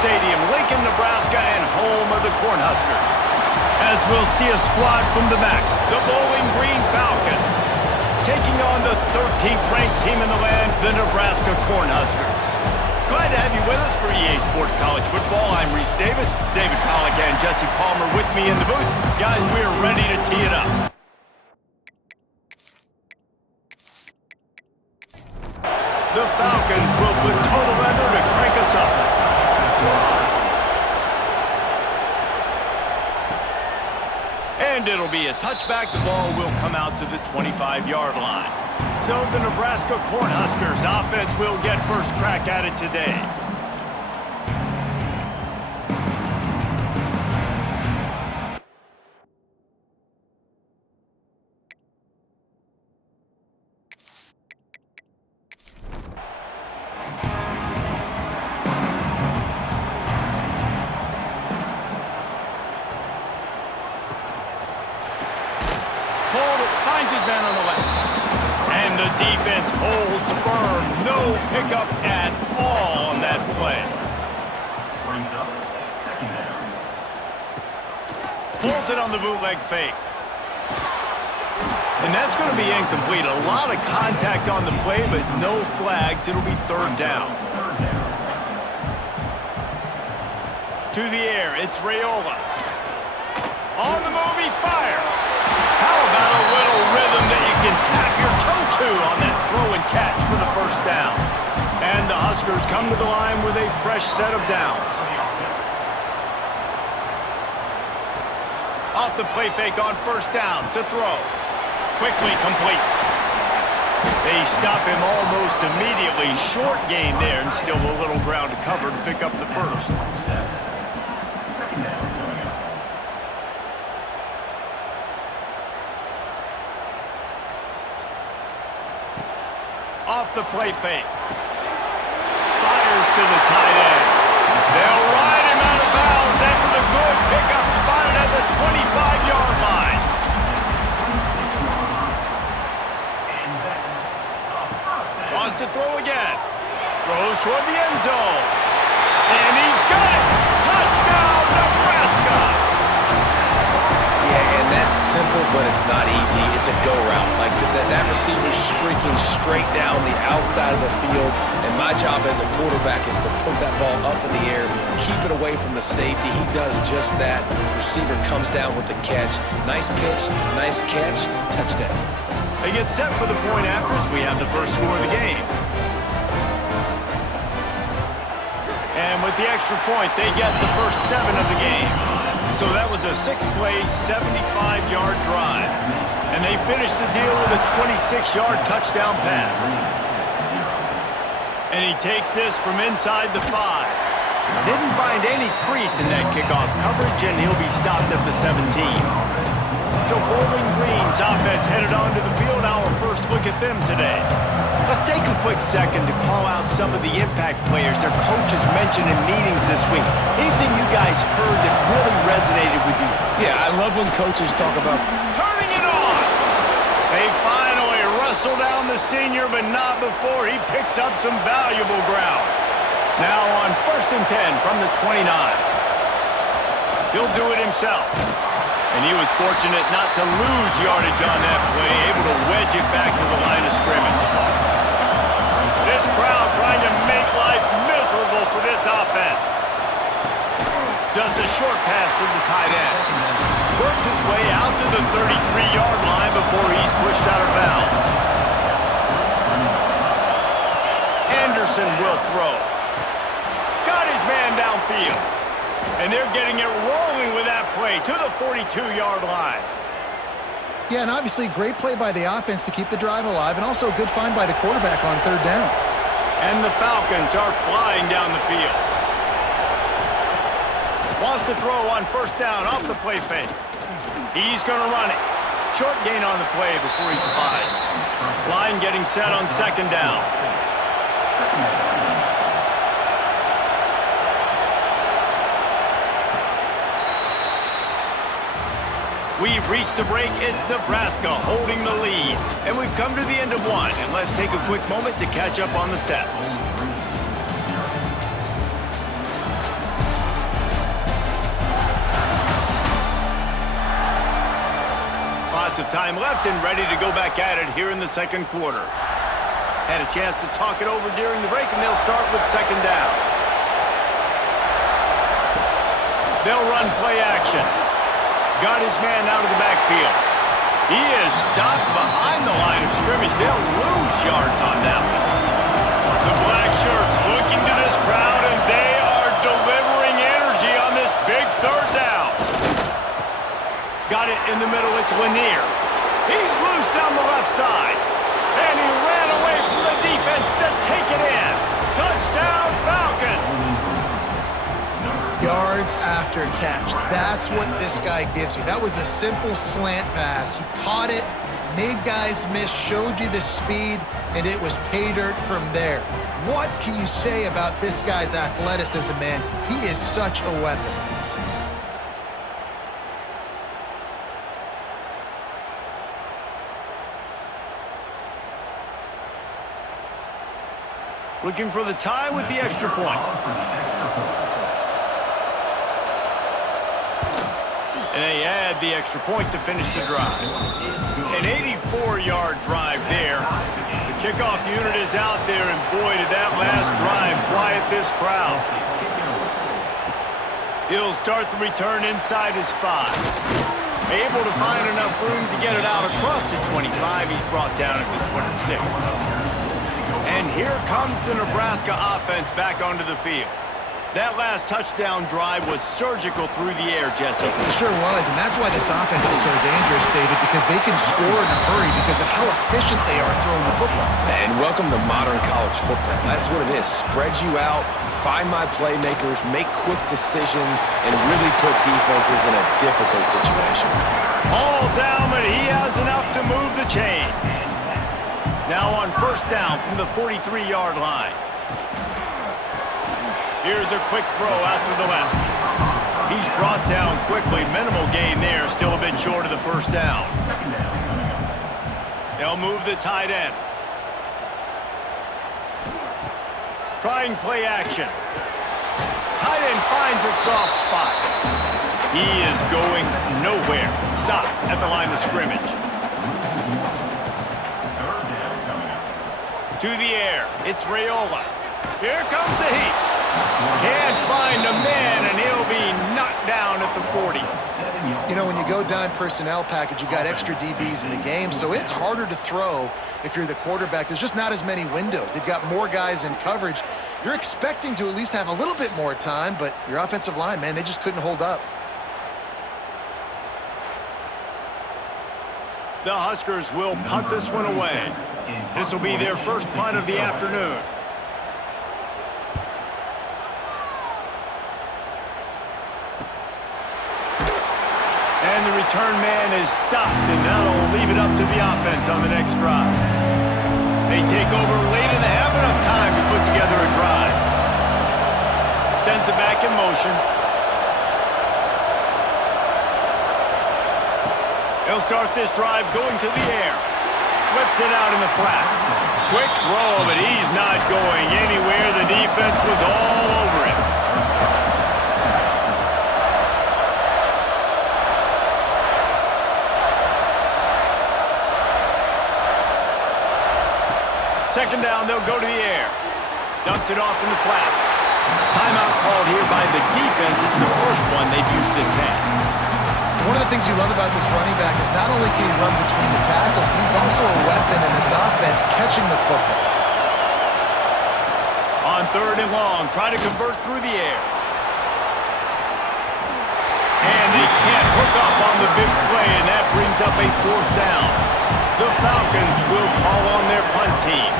Stadium, Lincoln, Nebraska, and home of the Cornhuskers. As we'll see a squad from the back, the Bowling Green Falcons, taking on the 13th ranked team in the land, the Nebraska Cornhuskers. Glad to have you with us for EA Sports College Football. I'm Reese Davis, David Pollack and Jesse Palmer with me in the booth. Guys, we are ready to tee it up. The Falcons will put total weather to crank us up. And it'll be a touchback. The ball will come out to the 25-yard line. So the Nebraska Cornhuskers offense will get first crack at it today. Finds his man on the left. And the defense holds firm. No pickup at all on that play. Brings up second down. Pulls it on the bootleg fake. And that's going to be incomplete. A lot of contact on the play, but no flags. It'll be third down. To the air, it's Raiola. On the move, he fires. How about a little rhythm that you can tap your toe to on that throw and catch for the first down? And the Huskers come to the line with a fresh set of downs. Off the play fake on first down to throw. Quickly complete. They stop him almost immediately. Short gain there and still a little ground to cover to pick up the first. Second down coming up. Off the play fake. Fires to the tight end. They'll ride him out of bounds after the good pickup spotted at the 25-yard line. Wants to throw again. Throws toward the end zone. And he's got it. Touchdown, Nebraska. Yeah, and that's simple, but it's not easy. It's a go route. Like that receiver's streaking straight down the outside of the field, and my job as a quarterback is to put that ball up in the air, keep it away from the safety. He does just that. Receiver comes down with the catch. Nice pitch, nice catch, touchdown. They get set for the point after as we have the first score of the game. And with the extra point, they get the first 7 of the game. So that was a 6-play, 75-yard drive. And they finished the deal with a 26-yard touchdown pass. And he takes this from inside the 5. Didn't find any crease in that kickoff coverage, and he'll be stopped at the 17. So Bowling Green's offense headed onto the field. Our first look at them today. Let's take a quick second to call out some of the impact players their coaches mentioned in meetings this week. Anything you guys heard that really resonated with you? Yeah, I love when coaches talk about turning it on. They finally wrestle down the senior, but not before he picks up some valuable ground. Now on 1st and 10 from the 29. He'll do it himself. And he was fortunate not to lose yardage on that play, able to wedge it back to the line of scrimmage. This crowd trying to make life miserable for this offense. Just a short pass to the tight end. Works his way out to the 33-yard line before he's pushed out of bounds. Anderson will throw. Got his man downfield. And they're getting it rolling with that play to the 42-yard line. Yeah, and obviously great play by the offense to keep the drive alive, and also a good find by the quarterback on third down. And the Falcons are flying down the field. Wants to throw on first down off the play fake. He's going to run it. Short gain on the play before he slides. Line getting set on second down. We've reached the break. It's Nebraska holding the lead. And we've come to the end of one. And let's take a quick moment to catch up on the stats. time left and ready to go back at it here in the second quarter. Had a chance to talk it over during the break, and they'll start with second down. They'll run play action. Got his man out of the backfield. He is stopped behind the line of scrimmage. They'll lose yards on that one. The black shirts looking to this crowd, and they are delivering energy on this big third down. Got it in the middle. It's Lanier. He's loose down the left side. And he ran away from the defense to take it in. Touchdown, Falcons. Yards after catch. That's what this guy gives you. That was a simple slant pass. He caught it, made guys miss, showed you the speed, and it was pay dirt from there. What can you say about this guy's athleticism, man? He is such a weapon. Looking for the tie with the extra point. And they add the extra point to finish the drive. An 84-yard drive there. The kickoff unit is out there, and boy, did that last drive quiet this crowd. He'll start the return inside his 5. Able to find enough room to get it out across the 25. He's brought down at the 26. And here comes the Nebraska offense back onto the field. That last touchdown drive was surgical through the air, Jesse. It sure was, and that's why this offense is so dangerous, David, because they can score in a hurry because of how efficient they are throwing the football. And welcome to modern college football. That's what it is. Spread you out, find my playmakers, make quick decisions, and really put defenses in a difficult situation. All down, but he has enough to move the chains. Now on first down from the 43-yard line. Here's a quick throw out to the left. He's brought down quickly. Minimal gain there. Still a bit short of the first down. They'll move the tight end. Trying play action. Tight end finds a soft spot. He is going nowhere. Stop at the line of scrimmage. To the air. It's Raiola. Here comes the heat. Can't find a man, and he'll be knocked down at the 40. You know, when you go dime personnel package, you got extra DBs in the game, so it's harder to throw if you're the quarterback. There's just not as many windows. They've got more guys in coverage. You're expecting to at least have a little bit more time, but your offensive line, man, they just couldn't hold up. The Huskers will punt this one away. This will be their first punt of the afternoon. And the return man is stopped, and that'll leave it up to the offense on the next drive. They take over late and they have enough time to put together a drive. Sends it back in motion. They'll start this drive going to the air. Flips it out in the flat. Quick throw, but he's not going anywhere. The defense was all over him. Second down, they'll go to the air. Dumps it off in the flats. Timeout called here by the defense. It's the first one they've used this half. One of the things you love about this running back is not only can he run between the tackles, but he's also a weapon in this offense catching the football. On third and long, try to convert through the air. And they can't hook up on the big play, and that brings up a fourth down. The Falcons will call on their punt team.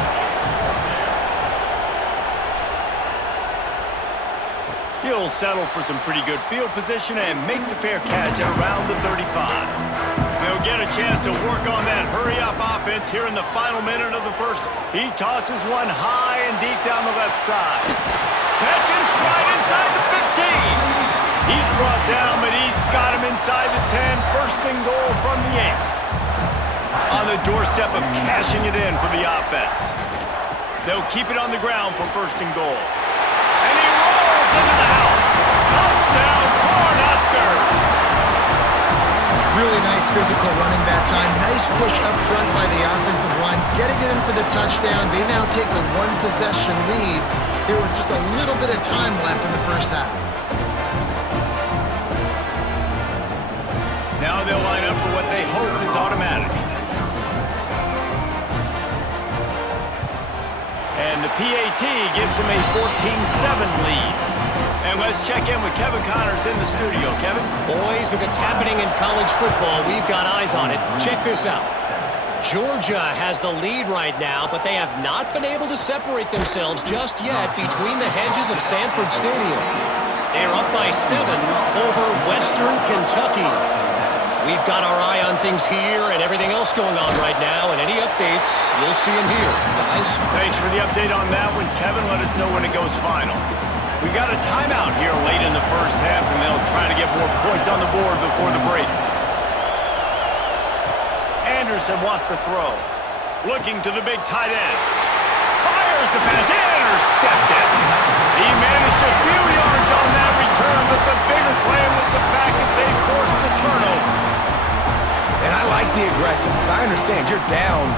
He'll settle for some pretty good field position and make the fair catch at around the 35. They'll get a chance to work on that hurry-up offense here in the final minute of the first. He tosses one high and deep down the left side. Catch and stride inside the 15. He's brought down, but he's got him inside the 10. First and goal from the 8. On the doorstep of cashing it in for the offense. They'll keep it on the ground for first and goal. And he rolls into the house. Touchdown, Cornhuskers! Really nice physical running that time. Nice push up front by the offensive line, getting it in for the touchdown. They now take a one-possession lead here with just a little bit of time left in the first half. Now they'll line up for what they hope is automatic. And the PAT gives them a 14-7 lead. And let's check in with Kevin Connors in the studio. Kevin? Boys, if it's happening in college football, we've got eyes on it. Check this out. Georgia has the lead right now, but they have not been able to separate themselves just yet between the hedges of Sanford Stadium. They're up by 7 over Western Kentucky. We've got our eye on things here and everything else going on right now, and any updates, you'll see them here, guys. Thanks for the update on that one, Kevin. Let us know when it goes final. We got a timeout here late in the first half, and they'll try to get more points on the board before the break. Anderson wants to throw. Looking to the big tight end. Fires the pass. Intercepted. He managed a few yards on that return, but the bigger play was the fact that they forced the turnover. And I like the aggressiveness. I understand you're down,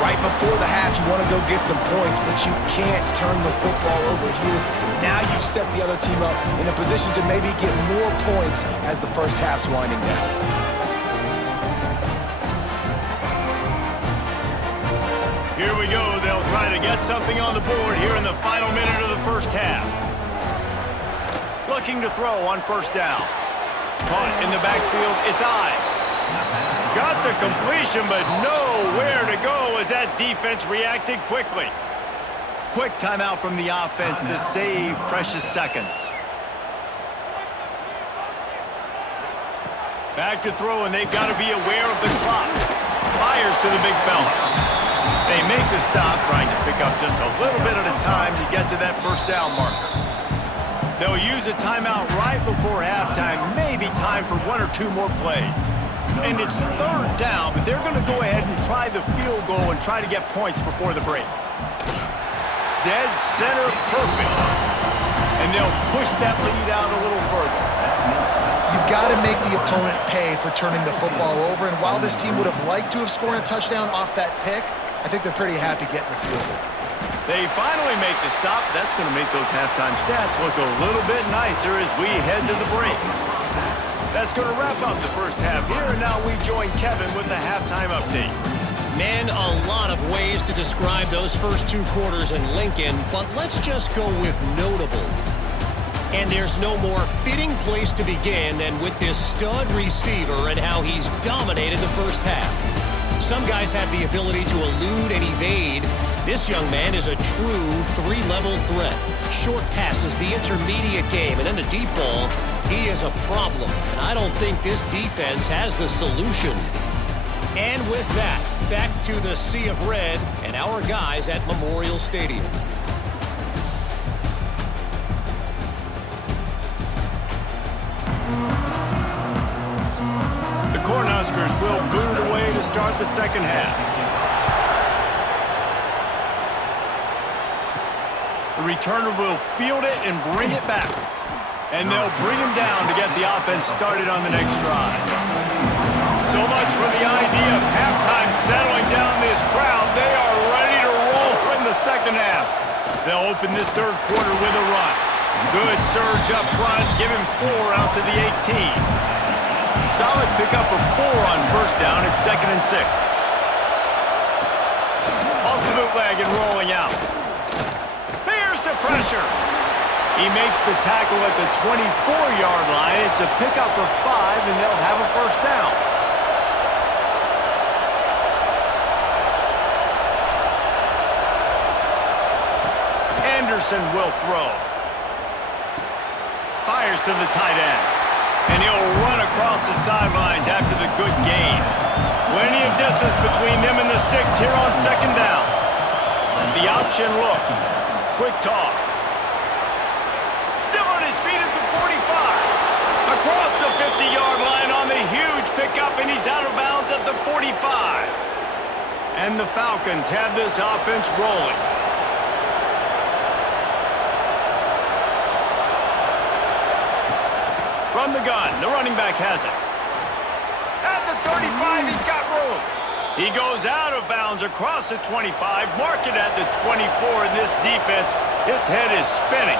right before the half. You want to go get some points, but you can't turn the football over here. Now you've set the other team up in a position to maybe get more points as the first half's winding down. Here we go. They'll try to get something on the board here in the final minute of the first half. Looking to throw on first down. Caught in the backfield. It's Ives. Got the completion, but nowhere to go as that defense reacted quickly. Quick timeout from the offense to save precious seconds. Back to throw, and they've got to be aware of the clock. Fires to the big fella. They make the stop, trying to pick up just a little bit at a time to get to that first down marker. They'll use a timeout right before halftime, maybe time for 1 or 2 more plays. And it's third down, but they're going to go ahead and try the field goal and try to get points before the break. Dead center perfect. And they'll push that lead out a little further. You've got to make the opponent pay for turning the football over, and while this team would have liked to have scored a touchdown off that pick, I think they're pretty happy getting the field goal. They finally make the stop. That's going to make those halftime stats look a little bit nicer as we head to the break. That's going to wrap up the first half here, and now we join Kevin with the halftime update. Man, a lot of ways to describe those first 2 quarters in Lincoln, but let's just go with notable. And there's no more fitting place to begin than with this stud receiver and how he's dominated the first half. Some guys have the ability to elude and evade. This young man is a true 3-level threat. Short passes, the intermediate game, and then the deep ball. He is a problem, and I don't think this defense has the solution. And with that, back to the Sea of Red and our guys at Memorial Stadium. The Cornhuskers will boot it away to start the second half. The returner will field it and bring it back. And they'll bring him down to get the offense started on the next drive. So much for the idea of halftime settling down this crowd. They are ready to roll in the second half. They'll open this third quarter with a run. Good surge up front, give him 4 out to the 18. Solid pickup of 4 on first down. It's 2nd and 6. Off the bootleg and rolling out. Here's the pressure. He makes the tackle at the 24-yard line. It's a pickup of 5, and they'll have a first down. Anderson will throw. Fires to the tight end. And he'll run across the sidelines after the good gain. Plenty of distance between them and the sticks here on second down. The option look. Quick toss. Still on his feet at the 45. Across the 50-yard line on the huge pickup, and he's out of bounds at the 45. And the Falcons have this offense rolling. From the gun, the running back has it. And 35, he's got room. He goes out of bounds across the 25, mark it at the 24, and this defense, its head is spinning.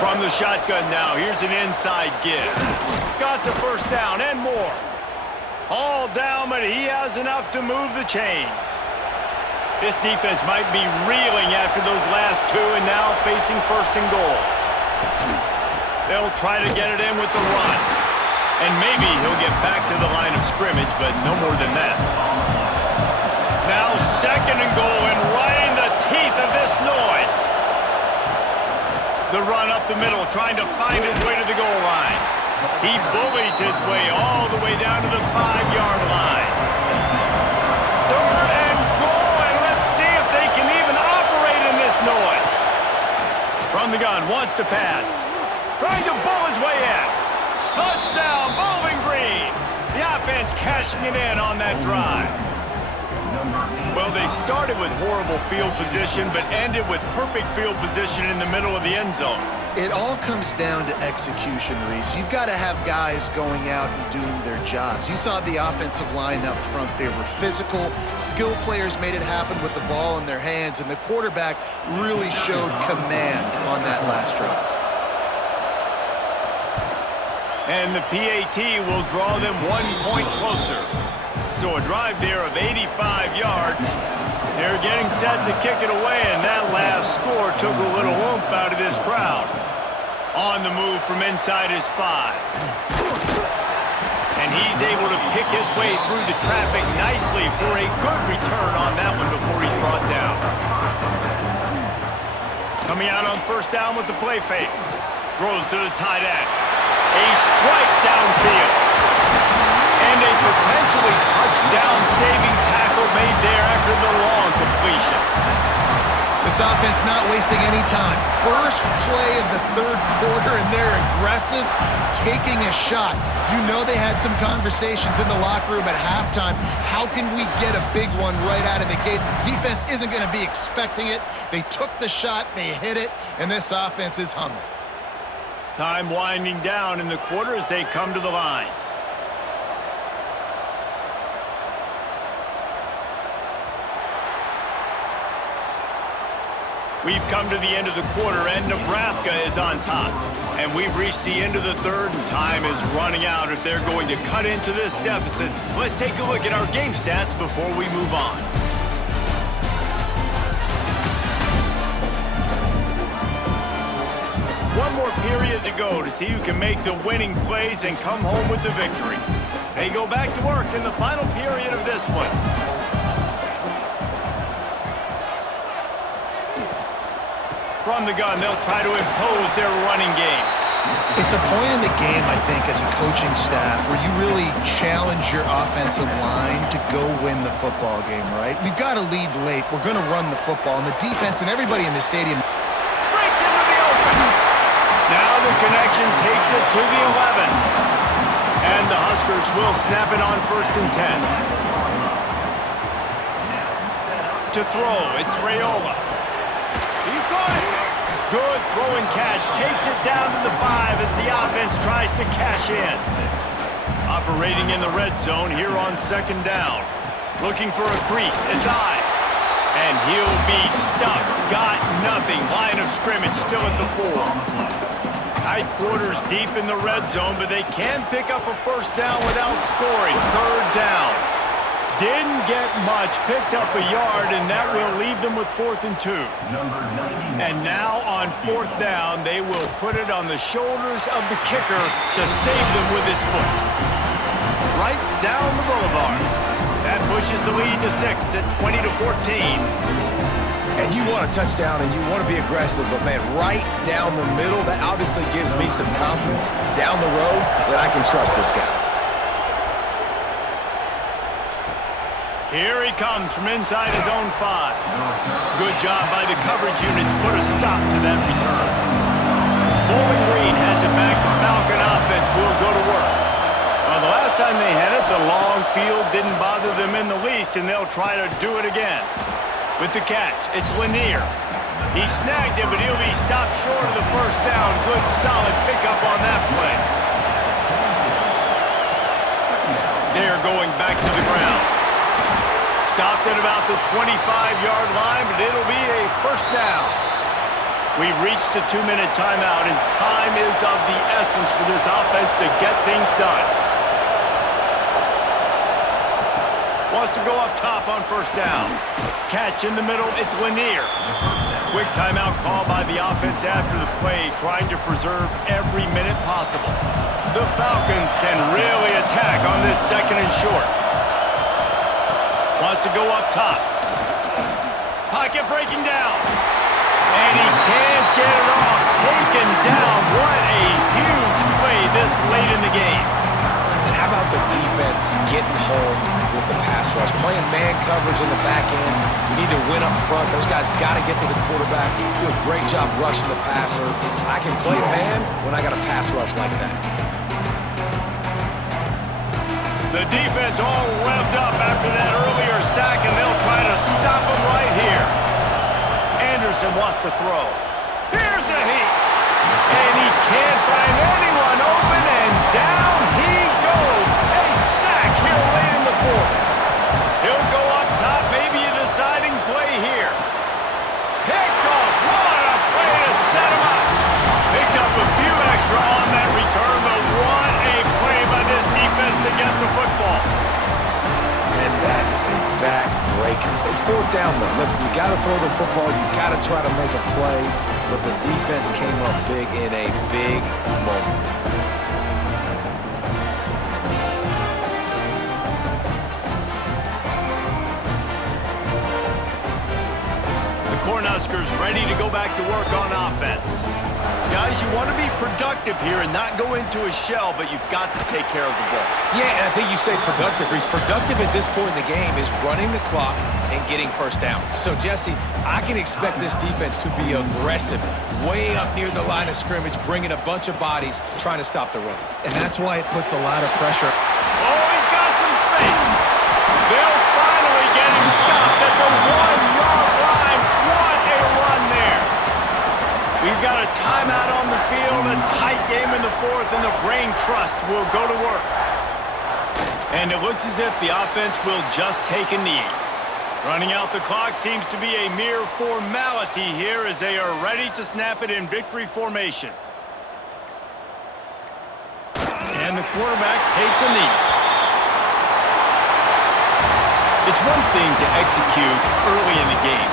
From the shotgun now, here's an inside give. Got the first down and more. All down, but he has enough to move the chains. This defense might be reeling after those last two and now facing first and goal. They'll try to get it in with the run. And maybe he'll get back to the line of scrimmage, but no more than that. Now second and goal, and right in the teeth of this noise. The run up the middle, trying to find his way to the goal line. He bullies his way all the way down to the 5-yard line. Third and goal, and let's see if they can even operate in this noise. From the gun, wants to pass. Trying to bull his way in. Touchdown, Bowling Green. The offense cashing it in on that drive. Well, they started with horrible field position, but ended with perfect field position in the middle of the end zone. It all comes down to execution, Reese. You've got to have guys going out and doing their jobs. You saw the offensive line up front. They were physical. Skill players made it happen with the ball in their hands, and the quarterback really showed command on that last drive. And the PAT will draw them 1 point closer. So a drive there of 85 yards. They're getting set to kick it away, and that last score took a little oomph out of this crowd. On the move from inside his 5. And he's able to pick his way through the traffic nicely for a good return on that one before he's brought down. Coming out on first down with the play fake. Throws to the tight end. A strike downfield. And a potentially touchdown-saving tackle made there after the long completion. This offense not wasting any time. First play of the third quarter, and they're aggressive, taking a shot. You know they had some conversations in the locker room at halftime. How can we get a big one right out of the gate? The defense isn't going to be expecting it. They took the shot, they hit it, and this offense is humming. Time winding down in the quarter as they come to the line. We've come to the end of the quarter, and Nebraska is on top. And we've reached the end of the third, and time is running out if they're going to cut into this deficit. Let's take a look at our game stats before we move on. One more period to go to see who can make the winning plays and come home with the victory. They go back to work in the final period of this one. From the gun, they'll try to impose their running game. It's a point in the game, I think, as a coaching staff where you really challenge your offensive line to go win the football game, right? We've got to lead late. We're going to run the football, and the defense and everybody in the stadium Breaks into the open. Now the connection takes it to the 11. And the Huskers will snap it on first and 10. To throw, it's Raiola. He caught it. Good throw and catch. Takes it down to the 5 as the offense tries to cash in. Operating in the red zone here on second down. Looking for a crease. It's Ives. And he'll be stuck. Got nothing. Line of scrimmage still at the 4. Tight quarters deep in the red zone, but they can pick up a first down without scoring. Third down. Didn't get much, picked up a yard, and that will leave them with 4th and 2. And now on 4th down, they will put it on the shoulders of the kicker to save them with his foot. Right down the boulevard. That pushes the lead to 6 at 20-14. And you want a touchdown and you want to be aggressive, but man, right down the middle, that obviously gives me some confidence down the road that I can trust this guy. Here he comes from inside his own 5. Good job by the coverage unit to put a stop to that return. Bowling Green has it back. The Falcon offense will go to work. Well, the last time they had it, the long field didn't bother them in the least, and they'll try to do it again. With the catch, it's Lanier. He snagged it, but he'll be stopped short of the first down. Good, solid pickup on that play. They are going back to the ground. Stopped at about the 25-yard line, but it'll be a first down. We've reached the 2-minute timeout, and time is of the essence for this offense to get things done. Wants to go up top on first down. Catch in the middle, it's Lanier. Quick timeout call by the offense after the play, trying to preserve every minute possible. The Falcons can really attack on this second and short. Wants to go up top. Pocket breaking down. And he can't get it off. Taken down. What a huge play this late in the game. And how about the defense getting home with the pass rush? Playing man coverage in the back end. You need to win up front. Those guys got to get to the quarterback. Do a great job rushing the passer. I can play man when I got a pass rush like that. The defense all revved up after that earlier sack, and they'll try to stop him right here. Anderson wants to throw. Here's a heat. And he can't find anyone open, and down he goes. A sack here late in the fourth. He'll go up top, maybe a deciding play here. Picked off. What a play to set him up. Picked up a few extra on that return, but what a play by this defense to get the football. And that's a backbreaker. It's fourth down, though. Listen, you got to throw the football. You got to try to make a play. But the defense came up big in a big moment. The Cornhuskers ready to go back to work on offense. Guys, you want to be productive here and not go into a shell, but you've got to take care of the ball. Yeah, and I think you say productive. He's productive at this point in the game is running the clock and getting first down. So, Jesse, I can expect this defense to be aggressive, way up near the line of scrimmage, bringing a bunch of bodies, trying to stop the run. And that's why it puts a lot of pressure. Oh, he's got some space. They'll finally get him stopped at the 1-yard line. What a run there. We've got a timeout on the field, a tight game in the fourth, and the brain trust will go to work. And it looks as if the offense will just take a knee. Running out the clock seems to be a mere formality here as they are ready to snap it in victory formation. And the quarterback takes a knee. It's one thing to execute early in the game.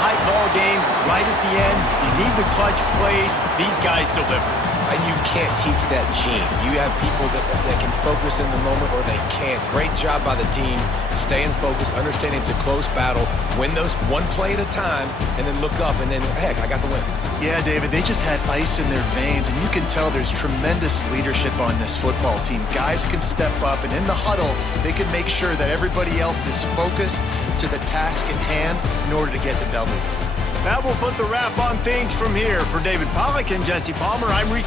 Tight ball game, right at the end. You need the clutch plays. These guys deliver. And you can't teach that gene. You have people that can focus in the moment or they can't. Great job by the team, staying focused, understanding it's a close battle, win those one play at a time, and then look up and then, heck, I got the win. Yeah, David, they just had ice in their veins, and you can tell there's tremendous leadership on this football team. Guys can step up, and in the huddle, they can make sure that everybody else is focused to the task at hand in order to get the W. That will put the wrap on things from here. For David Pollack and Jesse Palmer, I'm Reese.